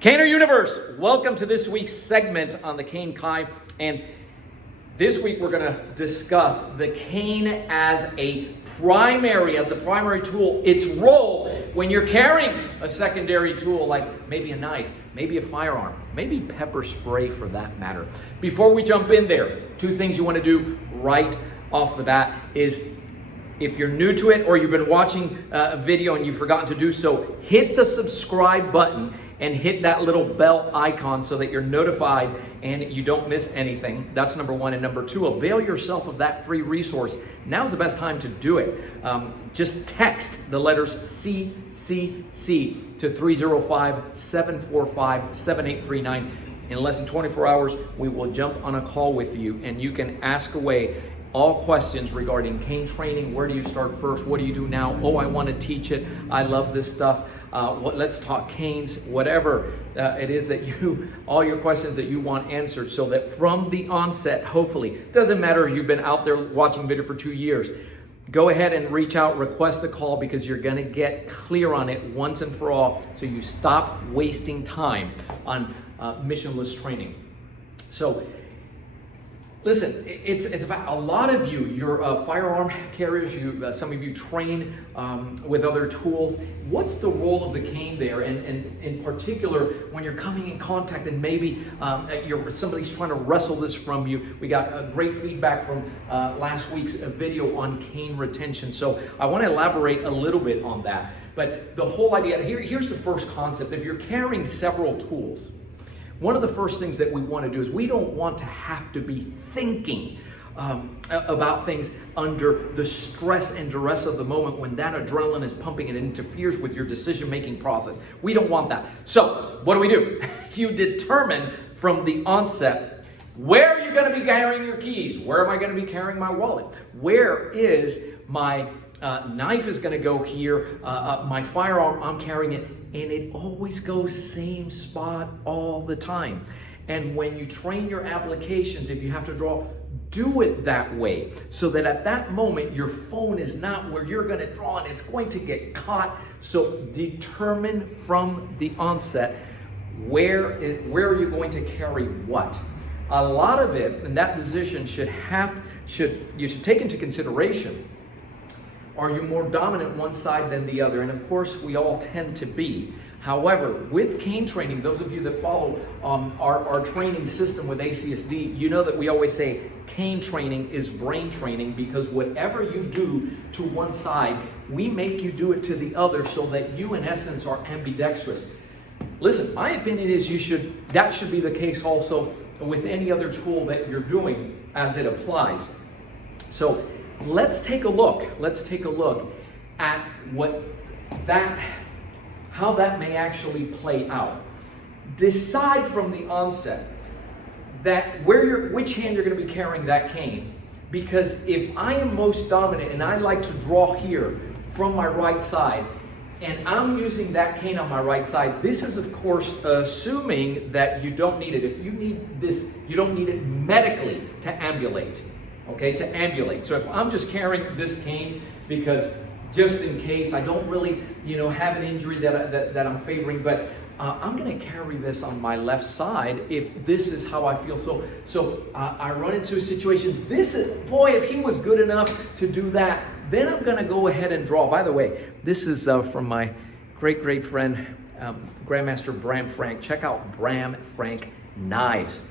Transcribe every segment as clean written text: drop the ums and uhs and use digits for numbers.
Caner Universe, welcome to this week's segment on the cane Kai. And this week we're going to discuss the cane as the primary tool, its role when you're carrying a secondary tool like maybe a knife, maybe a firearm, maybe pepper spray for that matter. Before we jump in there, two things you want to do right off the bat is, if you're new to it or you've been watching a video and you've forgotten to do so, hit the subscribe button and hit that little bell icon so that you're notified and you don't miss anything. That's number one. And number two, avail yourself of that free resource. Now's the best time to do it. Just text the letters CCC to 305-745-7839. In less than 24 hours, we will jump on a call with you and you can ask away all questions regarding cane training. Where do you start first? What do you do now? Oh, I want to teach it. I love this stuff. Let's talk canes, whatever it is that all your questions that you want answered, so that from the onset, hopefully, doesn't matter if you've been out there watching video for 2 years, go ahead and reach out, request a call, because you're going to get clear on it once and for all, so you stop wasting time on missionless training. So, listen, it's about a lot of you're firearm carriers, some of you train with other tools. What's the role of the cane there? And in particular, when you're coming in contact and maybe somebody's trying to wrestle this from you. We got great feedback from last week's video on cane retention. So I want to elaborate a little bit on that. But the whole idea, here's the first concept. If you're carrying several tools, one of the first things that we want to do is we don't want to have to be thinking about things under the stress and duress of the moment when that adrenaline is pumping and it interferes with your decision-making process. We don't want that. So what do? You determine from the onset, where are you going to be carrying your keys? Where am I going to be carrying my wallet? Where is my knife is going to go here, my firearm, I'm carrying it, and it always goes same spot all the time. And when you train your applications, if you have to draw, do it that way, so that at that moment your phone is not where you're going to draw and it's going to get caught. So determine from the onset, where are you going to carry what? A lot of it, and that decision you should take into consideration, are you more dominant one side than the other? And of course, we all tend to be. However, with cane training, those of you that follow our training system with ACSD, you know that we always say cane training is brain training, because whatever you do to one side, we make you do it to the other, so that you, in essence, are ambidextrous. Listen, my opinion is that should be the case also with any other tool that you're doing as it applies. So let's take a look at how that may actually play out. Decide from the onset that which hand you're going to be carrying that cane, because if I am most dominant and I like to draw here from my right side, and I'm using that cane on my right side, this is of course assuming that you don't need it. If you need this, you don't need it medically to ambulate. Okay, to ambulate. So if I'm just carrying this cane because just in case I don't really, have an injury that I'm favoring, but I'm going to carry this on my left side if this is how I feel. So I run into a situation. If he was good enough to do that, then I'm going to go ahead and draw. By the way, this is from my great friend, Grandmaster Bram Frank. Check out Bram Frank Knives.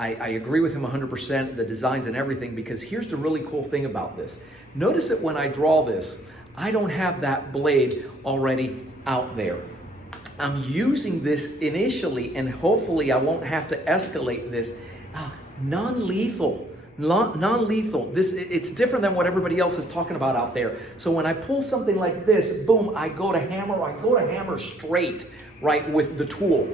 I agree with him 100%, the designs and everything, because here's the really cool thing about this. Notice that when I draw this, I don't have that blade already out there. I'm using this initially, and hopefully I won't have to escalate this. Non-lethal. It's different than what everybody else is talking about out there. So when I pull something like this, boom, I go to hammer straight, right, with the tool.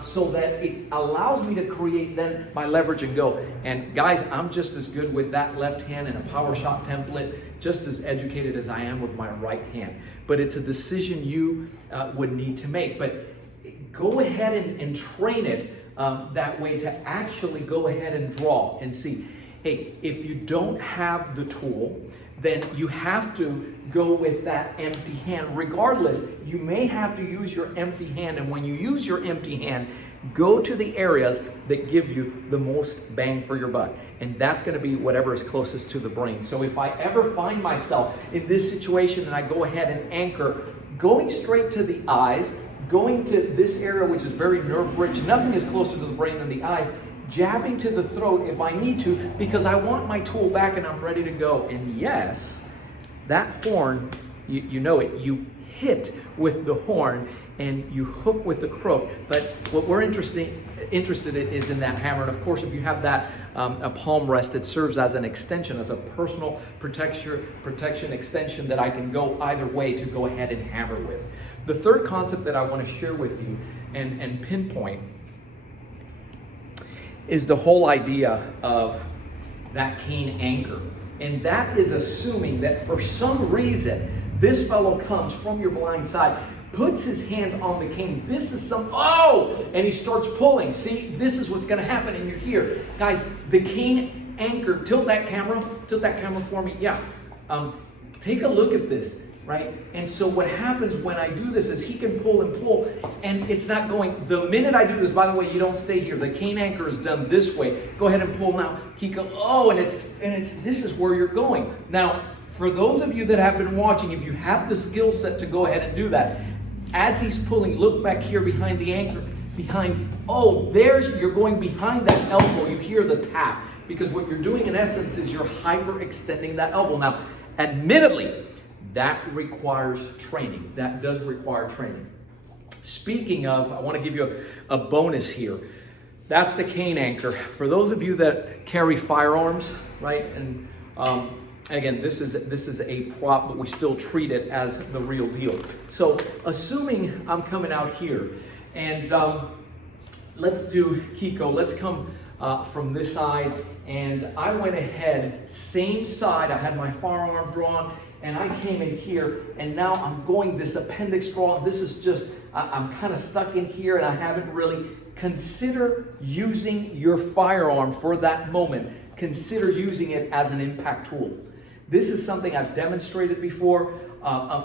So that it allows me to create then my leverage and go. And guys, I'm just as good with that left hand in a power shot template, just as educated as I am with my right hand. But it's a decision you would need to make. But go ahead and train it that way, to actually go ahead and draw and see. Hey, if you don't have the tool, then you have to go with that empty hand. Regardless, you may have to use your empty hand, and when you use your empty hand, go to the areas that give you the most bang for your buck. And that's going to be whatever is closest to the brain. So if I ever find myself in this situation and I go ahead and anchor, going straight to the eyes, going to this area which is very nerve-rich, nothing is closer to the brain than the eyes, jabbing to the throat if I need to, because I want my tool back and I'm ready to go. And yes, that horn, you know it, you hit with the horn and you hook with the crook. But what we're interested in is in that hammer. And of course, if you have that a palm rest, it serves as an extension, as a personal protection extension that I can go either way to go ahead and hammer with. The third concept that I want to share with you and pinpoint is the whole idea of that cane anchor. And that is assuming that for some reason, this fellow comes from your blind side, puts his hands on the cane. This is and he starts pulling. See, this is what's going to happen, and you're here. Guys, the cane anchor, tilt that camera for me. Yeah. Take a look at this, right? And so what happens when I do this is he can pull and pull, and it's not going. The minute I do this, by the way, you don't stay here. The cane anchor is done this way. Go ahead and pull now. Kiko, this is where you're going. Now, for those of you that have been watching, if you have the skill set to go ahead and do that, as he's pulling, look back here behind the anchor. You're going behind that elbow. You hear the tap, because what you're doing in essence is you're hyperextending that elbow. Now, admittedly, that requires training. That does require training. Speaking of, I want to give you a bonus here. That's the cane anchor. For those of you that carry firearms, right? And again, this is a prop, but we still treat it as the real deal. So, assuming I'm coming out here, and let's do Kiko. Let's come from this side, and I went ahead, same side. I had my firearm drawn, and I came in here, and now I'm going this appendix draw. This is just, I'm kind of stuck in here, and I haven't really. Consider using your firearm for that moment. Consider using it as an impact tool. This is something I've demonstrated before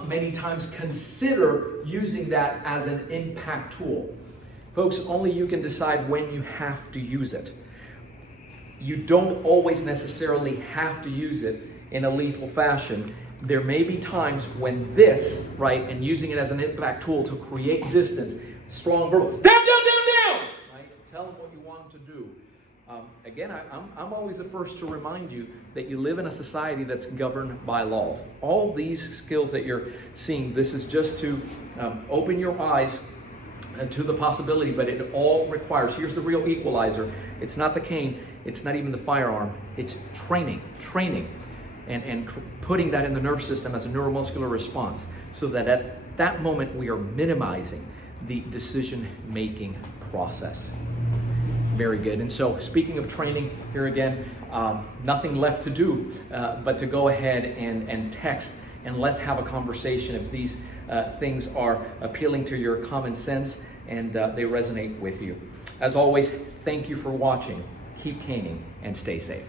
many times. Consider using that as an impact tool. Folks, only you can decide when you have to use it. You don't always necessarily have to use it in a lethal fashion. There may be times when this, right, and using it as an impact tool to create distance, strong verbal, down, right? Tell them what you want them to do. Again, I'm always the first to remind you that you live in a society that's governed by laws. All these skills that you're seeing, this is just to open your eyes to the possibility, but it all requires, here's the real equalizer. It's not the cane, it's not even the firearm, it's training, and putting that in the nervous system as a neuromuscular response, so that at that moment we are minimizing the decision-making process. Very good. And so, speaking of training, here again, nothing left to do but to go ahead and text, and let's have a conversation if these things are appealing to your common sense and they resonate with you. As always, thank you for watching. Keep caning and stay safe.